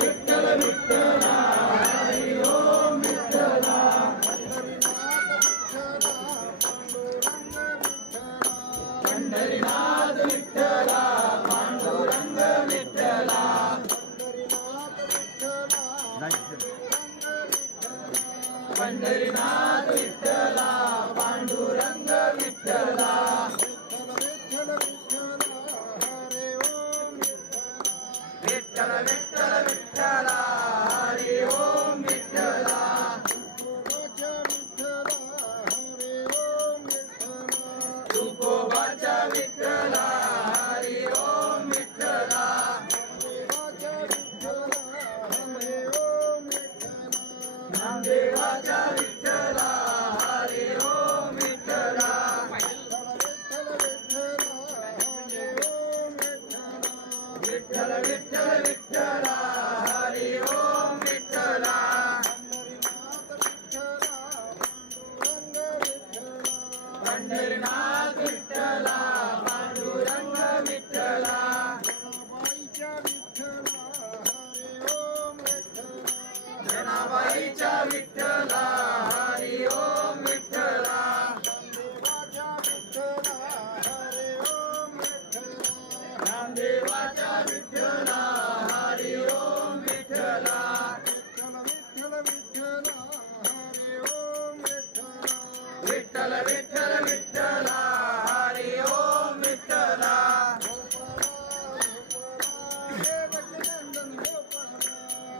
Vitthal Vitthala Hari Om Vitthala Pandharinath Vitthala Panduranga Vitthala Pandharinath Vitthala Panduranga Vitthala Vitthal Vitthal Vitthala Hari Om Vitthala तुकोबाच्या Vitthala Hari Om Vitthala नामदेवाच्या Vitthala Hari Om Vitthala Vitthal Vitthal Vitthala Hari Om Vitthala Pandharinath Vitthala Panduranga Vitthala जनाबाईच्या Vitthala Hari Om Vitthala नामदेवाच्या Vitthala Hari Om Vitthala Vitthal Vitthal Vitthala Hari Om Vitthala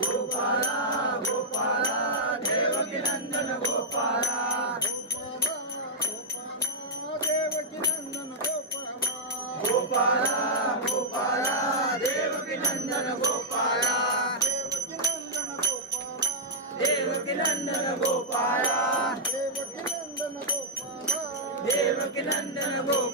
Gopala Gopala Devaki Nandan Gopala Gopala Gopala Devaki Nandan Gopala Devaki Nandan Gopala Devaki Nandan Gopala